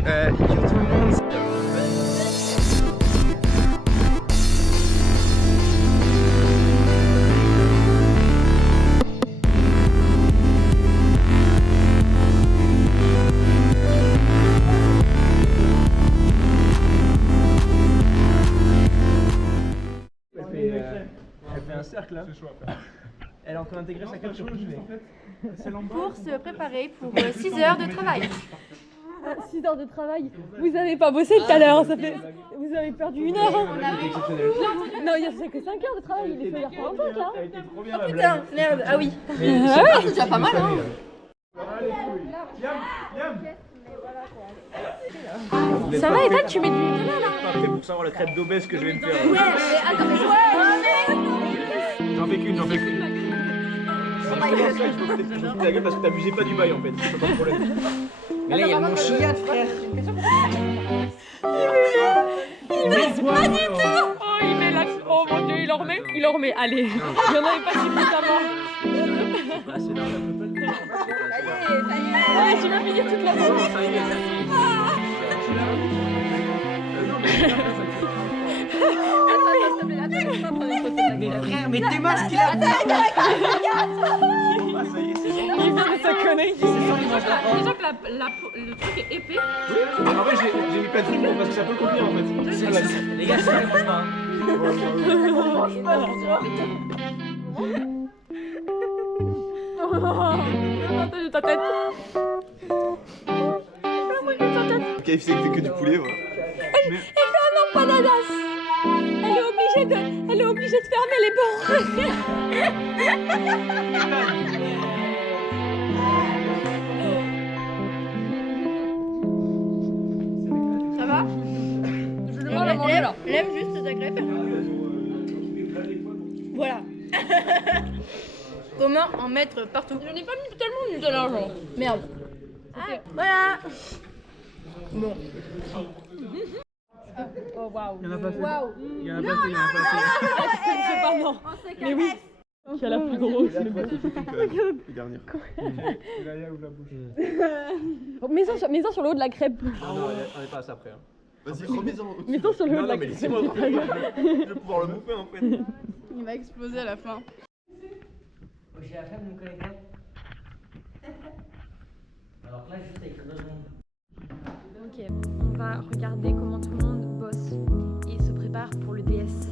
Yo tout le monde. Elle fait un cercle là. Elle est en train d'intégrer sa culture privée. Pour se préparer pour 6 heures de travail. 6 heures de travail. Vous avez pas bossé tout à l'heure, ça fait. Vous avez perdu 1 heure. Non, il y a que 5 heures de travail, il est fait hier pendant 5 là. Oh putain, merde, ah oui. C'est déjà pas mal hein. Ça va, Ethan, tu mets du Nutella là? Après pour savoir la crêpe d'obèse que je vais me faire. Ouais, mais attends, J'en fais qu'une. Je me fous la gueule parce que t'abusais pas du bail en fait. C'est pas de problème. Mais là il y a mon chien frère. Il baisse pas du tout. Oh, il met la. Oh mon dieu, il en remet. Allez, il y en avait pas suffisamment. Allez, tu vas finir toute la journée. Mais t'es masqué là. Il vient de se conner. déjà que le truc est épais. Oui, en fait j'ai mis plein de trucs parce que ça peut le contenir en fait. Les gars, ça ne mange pas. Partage ta tête. KFC fait que du poulet voilà. Elle fait un empanadas. Elle est obligée de fermer les bords. Ça va? Je le à manger là. Lève juste ta crêpe. Voilà. Comment en mettre partout? Je n'ai pas mis tellement de l'argent. Merde. Voilà. Bon. Oh waouh. Il y en a pas fait. Waouh. Il y en a pas fait. C'est pas non. Mais oui. Qui a la plus grosse. Le dernier. Mets-en sur le haut de la crêpe. Non, on est pas à ça après. Vas-y, remets-en. Mets-en sur le haut de la mais crêpe. laissez-moi je vais pouvoir le bouffer en fait. Il va exploser à la fin. J'ai la flemme de me connecter. Alors là, juste avec 2 secondes. Ok, on va regarder comment tout le monde bosse et se prépare pour le DS.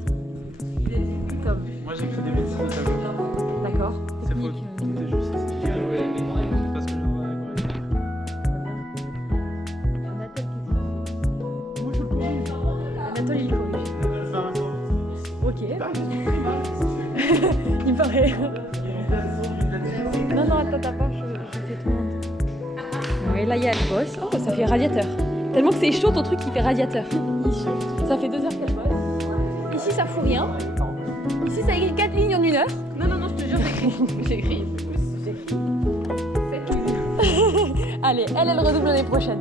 Tom. Moi j'ai écrit des bêtises au tableau. D'accord. C'est faux, Technique. tout est juste. Parce que je vois. Anatole il corrige. Ok. Il paraît. Non, attends, t'as pas, je fais tout le monde. Oui, là, il y a le boss. Oh, ça fait radiateur. Tellement que c'est chaud, ton truc, il fait radiateur. Ça fait 2 heures qu'elle bosse. Ici, ça fout rien. Ici, ça écrit 4 lignes en 1 heure. Non, je te jure, j'ai écrit. Allez, elle redouble l'année prochaine.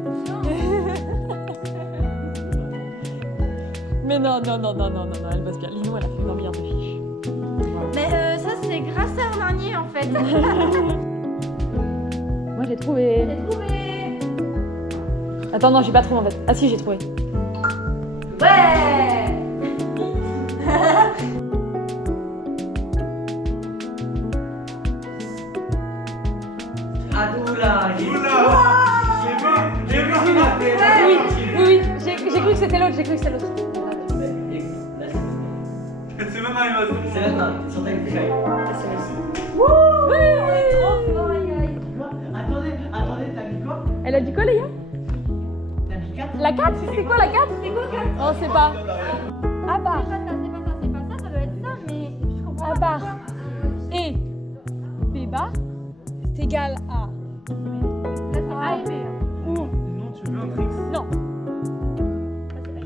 Mais non, elle bosse bien. Lino, elle a fait 20 milliards de fiches. Mais ça, c'est grâce à un dernier en fait. Moi, j'ai trouvé. Attends, non, j'ai pas trouvé en fait. Ah si, j'ai trouvé. Ouais. Adoula, Oui, j'ai cru que c'était l'autre, C'est maintenant il va. c'est maintenant, sur ta couche. Attendez, t'as mis quoi? Elle a dit quoi, Léa? T'as mis 4? La 4? C'est quoi la 4? C'est quoi 4? Oh, c'est pas. À part. C'est pas ça, ça doit être ça, mais je comprends À pas. part. Et B bar, c'est égal à. Là, c'est A et B. Ou. Non, tu veux un tricks. Non.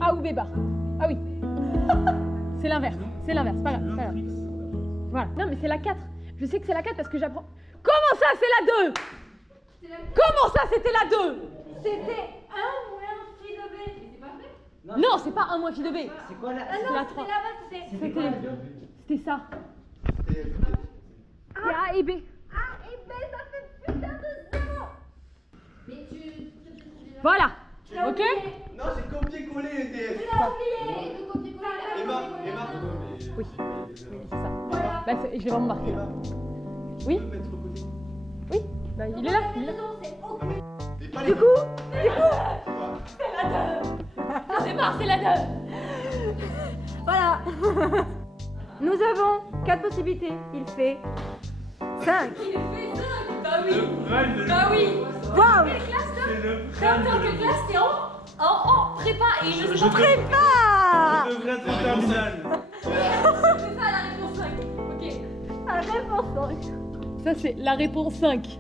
A ou B bar. Ah oui. C'est l'inverse, c'est pas grave. Voilà. Non, mais c'est la 4. Je sais que c'est la 4 parce que j'apprends. Comment ça, c'est la 2? Comment ça, c'était la 2? C'était 1 moins phi de B. C'est pas vrai? Non, c'est pas 1 moins phi de B. C'est quoi là? Ah non, la c'était 3. là-bas, C'était ça. C'est A et B. A et B, ça fait putain de 0. Mais tu Voilà. Ok? Non, j'ai copié-collé les TF. Emma. Oui, c'est ça. Bah, je vais vraiment marquer. Emma. Oui? Tu peux mettre au côté. Oui? Bah, il est là. Mais pas les Du coup, C'est mort, c'est la 2. voilà. Nous avons 4 possibilités. Il fait 5. Bah oui. Bah oui. Waouh! Quelle classe, toi? T'es en quelle classe? T'es en prépa et je sais pas. Prépa! Je devrais être en terminale. C'est ça la réponse 5. Ok. La réponse 5. Ça, c'est la réponse 5.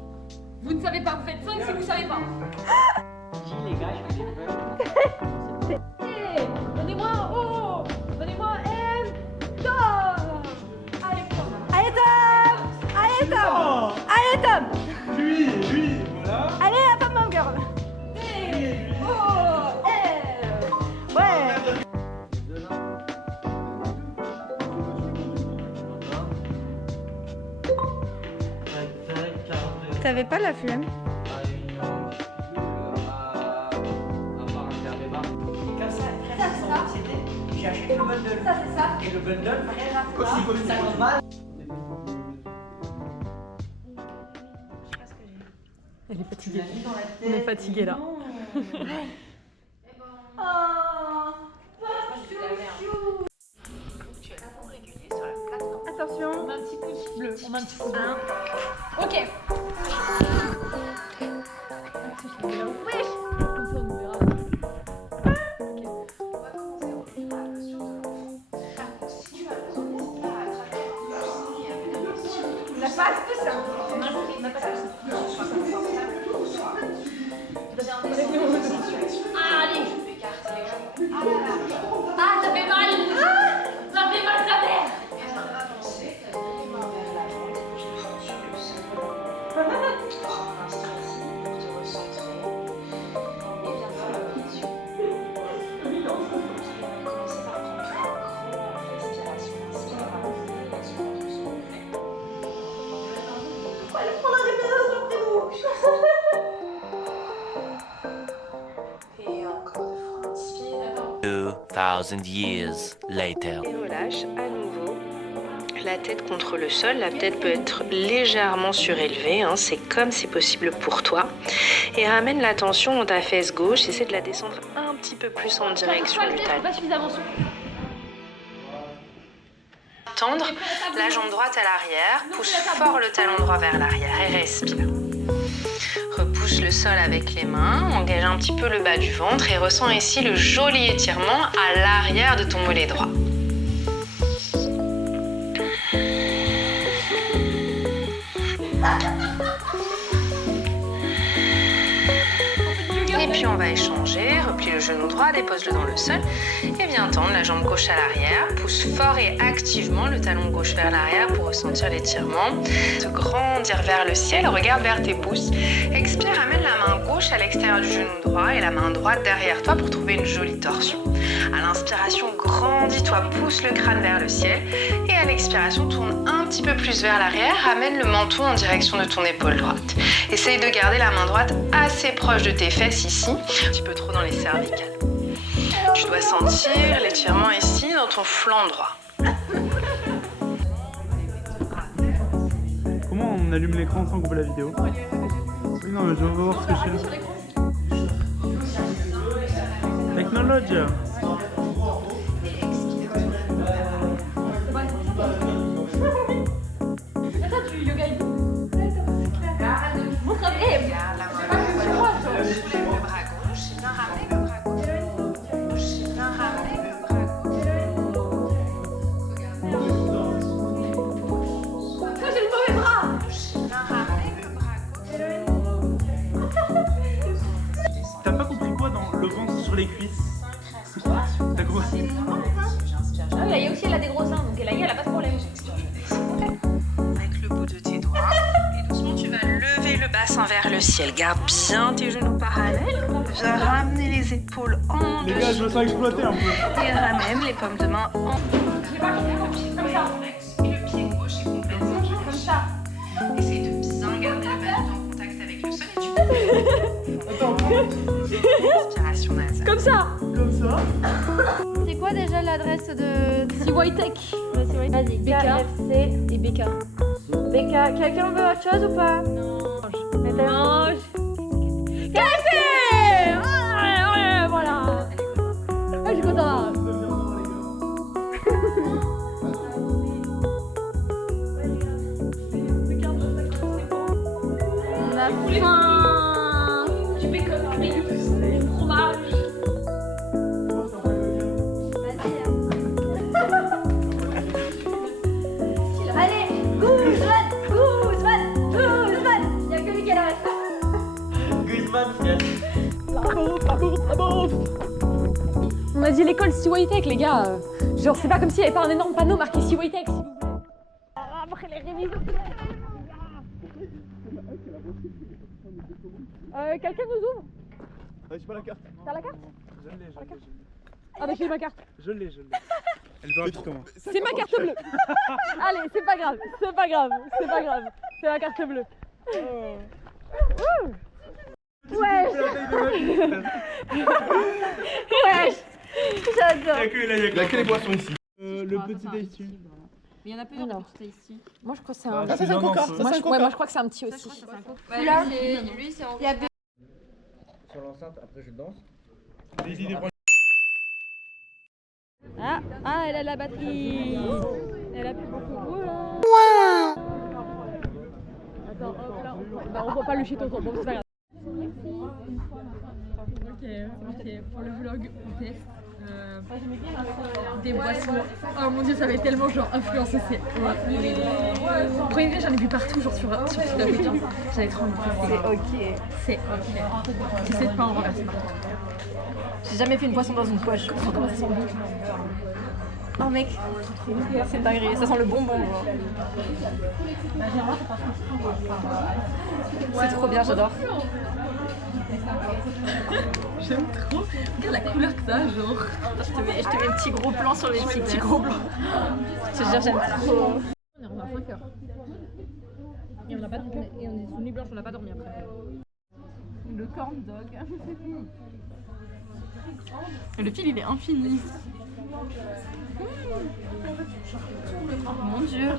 Vous ne savez pas, vous faites 5 si vous savez pas. Dis les gars, je vais Hey, donnez-moi un O. Donnez-moi un M. Tom. Allez, Tom. Allez, Tom. Allez, Tom. Allez, Tom. Lui, voilà. Allez, la femme girl. T. O. M. Ouais. T'avais pas la flemme? Comme ça, frère, c'est son anxiété. J'ai acheté le bundle. Ça c'est ça. Et le bundle, frère, Aussi, 50 balles. Elle est fatiguée. Mis dans la tête. On est fatigué là. Attention. On met un petit pouce bleu. On met un petit pouce bleu. Ok. Wesh. Comme ça on verra. La face, tout ça. Ah, allez. Ah, ça fait mal. Ça fait mal, sa mère. Et encore 2000 years later. Et relâche à nouveau la tête contre le sol. La tête peut être légèrement surélevée, hein, c'est comme c'est possible pour toi. Et ramène l'attention dans ta fesse gauche, essaie de la descendre un petit peu plus en direction du talon. Pas suffisamment souple. Tendre la jambe droite à l'arrière, pousse fort le talon droit vers l'arrière et respire. Repousse le sol avec les mains, engage un petit peu le bas du ventre et ressens ici le joli étirement à l'arrière de ton mollet droit. Et puis on va échanger, replie le genou droit, dépose-le dans le sol et viens tendre la jambe gauche à l'arrière, pousse fort et activement le talon gauche vers l'arrière pour ressentir l'étirement. Te grandir vers le ciel, regarde vers tes pouces. Expire, amène la main gauche à l'extérieur du genou droit et la main droite derrière toi pour trouver une jolie torsion. À l'inspiration, grandis-toi, pousse le crâne vers le ciel et à l'expiration, tourne un petit peu plus vers l'arrière, ramène le menton en direction de ton épaule droite. Essaye de garder la main droite assez proche de tes fesses ici, un petit peu trop dans les cervicales. Tu dois sentir l'étirement ici dans ton flanc droit. Comment on allume l'écran sans couper la vidéo? Oui, non, mais je veux voir ce que je fais. Technologie. Attends, tu yoga et tout. Montre un peu. Regarde la main gauche, soulève le bras gauche, viens ramener le bras gauche, viens ramener le bras gauche. Ça, j'ai le mauvais bras. Viens ramener le bras gauche. T'as pas compris quoi dans le ventre sur les cuisses? T'as compris? Ah oui, Laïa aussi, elle a des gros seins, donc Laïa, elle a pas de problème. Avec le bout de tes doigts. Et doucement, tu vas lever le bassin vers le ciel. Garde bien tes genoux parallèles. Viens ramener les épaules en Les gars, je me sens exploité un peu. et ramène les paumes de main en J'ai pas compris, comme ça. et le pied gauche est complètement Comme ça. Essaye de bien garder le bas du dos en contact avec le sol et tu peux Inspiration NASA. Comme ça. C'est quoi déjà l'adresse de CY Tech. Vas-y, BK. KFC et BK. BK, quelqu'un veut autre chose ou pas? Non. KFC. Ouais, voilà. Ah, je suis content. On a faim. Tu fais comme Chris, fromage. Allez, Guzman. Il y a que lui qui a la reste. On a dit l'école CY Tech, les gars. Genre, c'est pas comme s'il n'y avait pas un énorme panneau marqué CY Tech, s'il vous plaît. Après les révisions. Quelqu'un nous ouvre? Ah, j'ai pas la carte. T'as la carte? Je l'ai. Ah bah j'ai ma carte. Je l'ai. Elle doit être comment? C'est ma carte bleue. Allez, c'est pas grave. C'est ma carte bleue. Wesh. J'adore. Il y a que les boissons ici. Le petit tasty. Mais il y en a plusieurs de petits ici. Moi je crois que c'est un. Ah, c'est un coca. Moi je crois que c'est un petit aussi. Là, lui, c'est en. Il y a deux. Sur l'enceinte, après je danse. Ah, elle a la batterie. Elle a plus beaucoup. Attends, hop là. Bah, on voit pas le shit autour. Bon, c'est pas grave. Ok. Pour le vlog, on teste des boissons. Oh mon dieu, ça va être tellement genre influencé. Premier degré, j'en ai vu partout, genre sur TikTok. J'avais trop envie de tester. C'est ok. J'essaie de pas en renverser partout. J'ai jamais fait une boisson dans une poche. Comment ça sent bon? Oh mec, c'est une dinguerie, ça sent le bonbon. Genre. C'est trop bien, j'adore. J'aime trop. Regarde la couleur que ça a, genre. Je te mets un petit gros plan sur les petits gros blancs. Je te jure, j'aime trop. On est à 5 heures. Et on a pas dormi. Et on est sous nuit blanche, on n'a pas dormi après. Le corn dog. Le fil, il est infini. Mon dieu.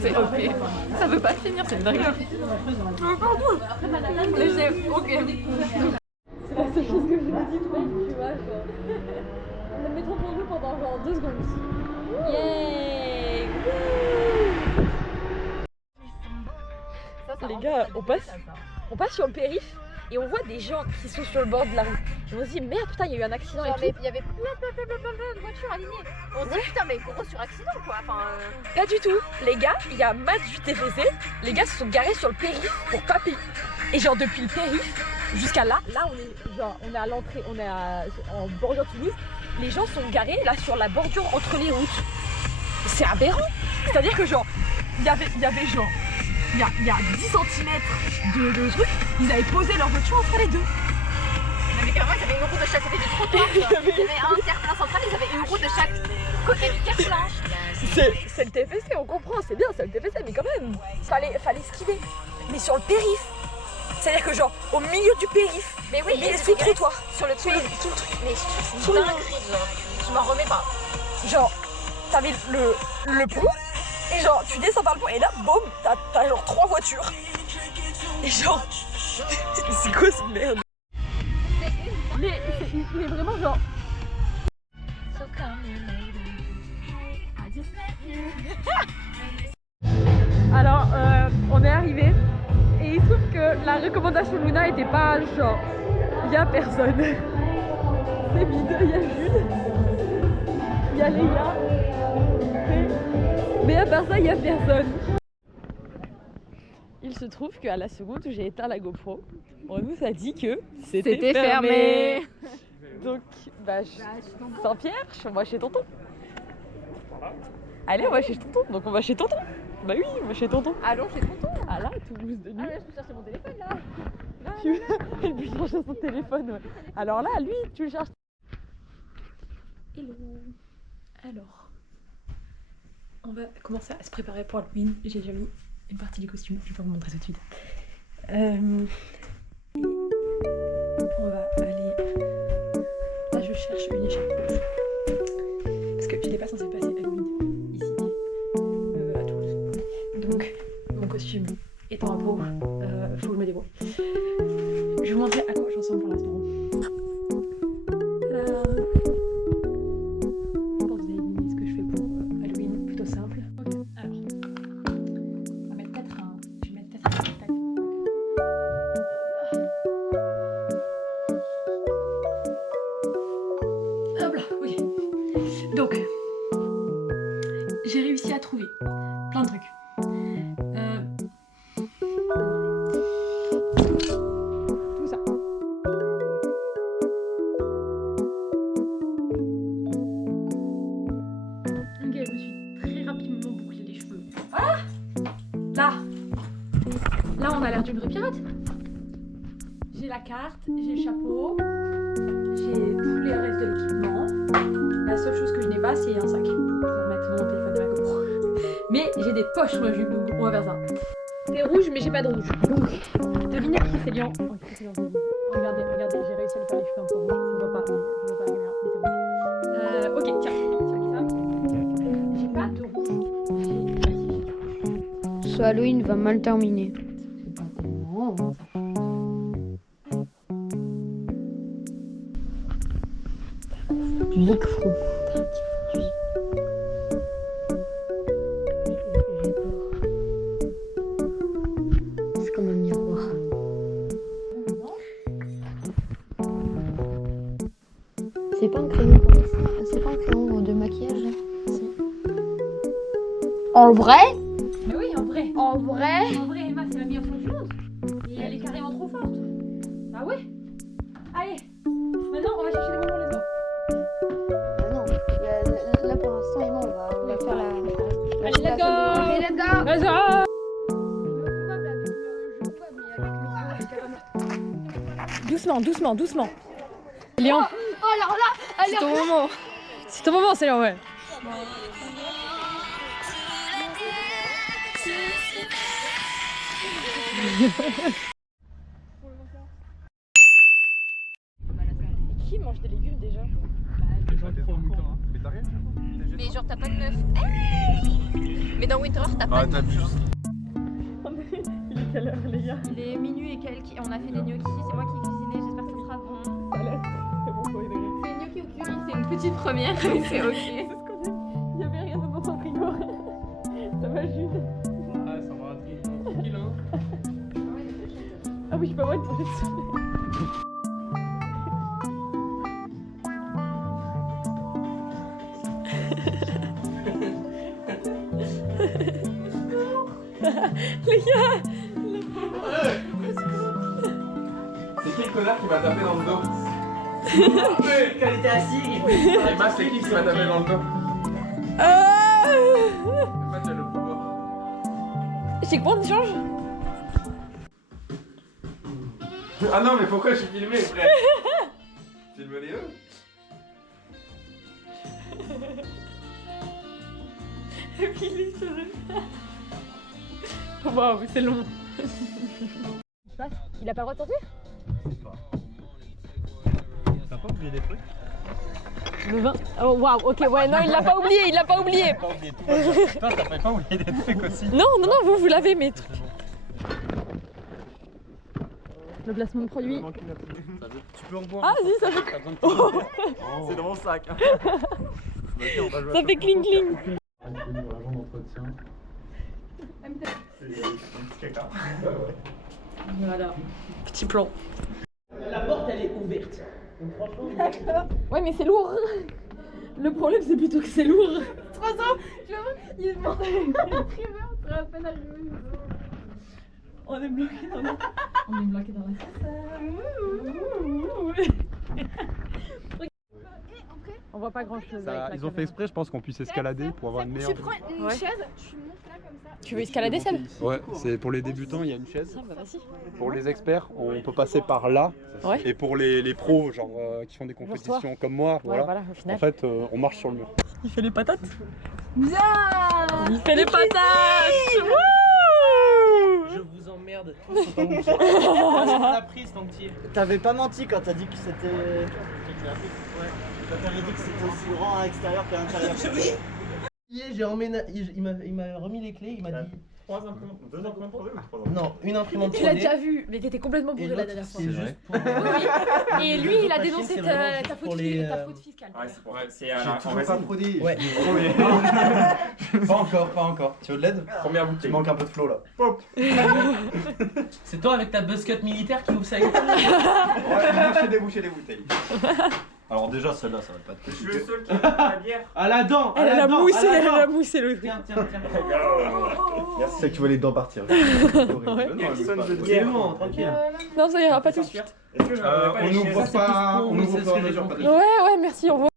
C'est ok. Ça veut pas finir, c'est une dinguerie. Mais c'est ok. C'est la seule chose que je me dis, tu vois, genre. On le mettra pour nous pendant genre 2 secondes. Yay! Les gars, on passe sur le périph' et on voit des gens qui sont sur le bord de la rue. Je me dis merde, putain, il y a eu un accident et tout. Il y avait plein de voitures alignées. On se dit putain, mais gros sur accident quoi. Enfin, Pas du tout. Les gars, il y a match du TFC. Les gars se sont garés sur le périph' pour pas payer. Et genre depuis le périph' jusqu'à là on est à l'entrée, en bordure Toulouse. Les gens sont garés là sur la bordure entre les routes. C'est aberrant. C'est-à-dire que genre, il y avait genre, il y a 10 cm de truc, ils avaient posé leur voiture entre les deux. mais carrément, ils avaient une roue de chaque côté du trottoir. Il y avait un terre-plein central, ils avaient une roue de chaque côté du terre-plein. C'est le TFC, on comprend, c'est bien, c'est le TFC, mais quand même, fallait esquiver. Mais sur le périph', c'est-à-dire que genre, au milieu du périph', Mais oui, mais sous le trottoir, sur le truc. Mais c'est une dinguerie, genre. Je m'en remets pas. genre, t'avais le pont, et genre, tu descends par le pont, et là, boum, t'as genre 3 voitures. Et genre, c'est quoi ce merde? Mais vraiment genre... Alors, on est arrivé et il se trouve que la recommandation Luna était pas genre, il y a personne. C'est vide, il y a Jude, il y a Léa, mais à part ça, il y a personne. Il se trouve qu'à la seconde où j'ai éteint la GoPro, on nous a dit que c'était fermé. Donc, bah, Saint-Pierre, on va chez tonton. Allez, on va chez tonton. Donc on va chez tonton. Bah oui, on va chez tonton. Allons chez tonton. Ah là, Toulouse de nuit. Ah ouais, je peux chercher mon téléphone là. Elle peut chercher son téléphone, ouais. Alors là, lui, tu le cherches. Hello. Alors, on va commencer à se préparer pour Halloween. J'ai déjà mis une partie du costume, je vais pas vous montrer tout de suite. On va aller... Là je cherche une écharpe rouge. Parce que je n'ai pas censé passer Halloween ici à Toulouse. Donc mon costume étant à peau, faut que je me débrouille. Je vais vous montrer à quoi je ressemble pour l'instant. Tadam. Je pense que vous avez deviné ce que je fais pour Halloween, plutôt simple. Ok, alors. On va mettre peut-être un... Je vais mettre peut-être un spectacle. Hop là, ok. Donc, j'ai réussi à trouver plein de trucs. Tout ça. Ok, je me suis très rapidement bouclé les cheveux. Voilà. Là, on a l'air d'une vraie pirate. J'ai la carte, j'ai le chapeau, j'ai tous les restes de l'équipement. La seule chose que je n'ai pas, c'est un sac pour mettre mon téléphone et ma GoPro. Mais j'ai des poches, moi, donc on va faire ça. C'est rouge, mais j'ai pas de rouge. Donc, devinez qui c'est Lian. Oh, regardez, regardez, j'ai réussi à lui faire les cheveux un peu rouges. Je vois pas la caméra, mais c'est bon. Ok, tiens, ça. J'ai pas de rouge. Ce Halloween va mal terminer. C'est pas tellement... Big Front. C'est comme un miroir. C'est pas un crayon, c'est pas un crayon de maquillage là. Si. En vrai? Mais oui, en vrai. En vrai? En vrai, Emma, c'est la meilleure chose du monde. Et elle est carrément trop forte. Bah ouais. Allez, maintenant on va chercher les bonbons, les autres. Ah non, là pour l'instant, Emma, on va faire la... Allez, let's go. Allez, let's go! Let's go. Doucement, doucement, doucement. Léon, Oh alors là, c'est ton moment. C'est ton moment, c'est Léon, ouais. Qui mange des légumes déjà? Mais genre t'as pas de meuf. Mais dans Winter t'as pas de meuf. Il est quelle heure les gars? Il est minuit et quelques et on a fait des gnocchis, c'est moi qui ai cuisiné, j'espère que ça sera bon. Ça laisse, c'est bon pour aider. C'est gnocchi au curry, c'est une petite première mais c'est ok. C'est ce qu'on dit. Il y avait rien dans son frigo. Ça va Jules. Ah, ça va, tranquille, hein. Ah oui, je peux avoir une projet dessus. Les gars! C'est qui le connard qui m'a tapé dans le dos? Quand il était assis, Emma, c'est qui m'a tapé dans le dos? Emma, tu as le pouvoir. C'est quoi, on change? Ah non, mais pourquoi je suis filmé, frère? Filme les eux. Et puis il est sur le... Waouh, c'est long. Il a pas le droit de sortir? T'as pas oublié des trucs? Le vin. Oh waouh, ok, ouais, non, il l'a pas oublié, il l'a pas oublié. Pas oublié tout. Toi, t'as pas oublié des trucs aussi. Non, non, non, vous l'avez, mes trucs. Le placement de produit. Tu peux en boire. Ah, si, ça fait. C'est dans mon sac. Vas-y, on va jouer. Ça fait cling cling. L'agent d'entretien. C'est un petit caca. Voilà, petit plan. la porte elle est ouverte. Donc franchement, Ouais, mais c'est lourd. Le problème, c'est plutôt que c'est lourd. 3 ans, tu vas voir, il est mort. On sera à peine arrivé. On est bloqué dans la... On est bloqué dans la... On voit pas grand chose avec la Ils ont fait exprès, je pense qu'on puisse escalader pour avoir une meilleure. Tu prends une Ouais. chaise, tu montes là comme ça. Tu veux escalader, Seb? Ouais, c'est pour les débutants, il y a une chaise. Ah bah vas-y. Pour les experts, on peut passer par là. Ouais. Et pour les pros, genre qui font des compétitions comme moi, Ouais, voilà. voilà, au final. En fait, on marche sur le mur. Il fait les patates. Bien. Il fait les patates. Wouh. je vous emmène merde. On a pris cet entier. T'avais pas menti quand t'as dit que c'était. Ouais. Quand t'avais dit que c'était aussi grand à l'extérieur qu'à l'intérieur. J'ai emménagé, il m'a remis les clés, il m'a dit 2 imprimantes 3D ou 3 Non, une imprimante 3D. Tu l'as déjà vu, mais t'étais complètement bourré la dernière fois. C'est juste pour... Et lui, il a papier, dénoncé c'est ta vraiment juste faute pour les, ta faute fiscale. Ouais, c'est pour ça. C'est J'ai toujours pas fraudé. Ouais. Pas encore. Tu veux de l'aide? Première Il bouteille. manque un peu de flow là. C'est toi avec ta buzzcut militaire qui ouvre ça avec Ouais, déboucher les bouteilles. Alors déjà celle-là ça va pas te Je suis le seul qui a la bière. À la dent. Elle a moussé le truc. Tiens. Merci, c'est que tu vois les dents partir. Personne de diamant, tranquille. Non, ça ira pas tout de suite. Est-ce que je On n'ouvre pas, on n'ouvre pas en mesure. Ouais, merci, au revoir.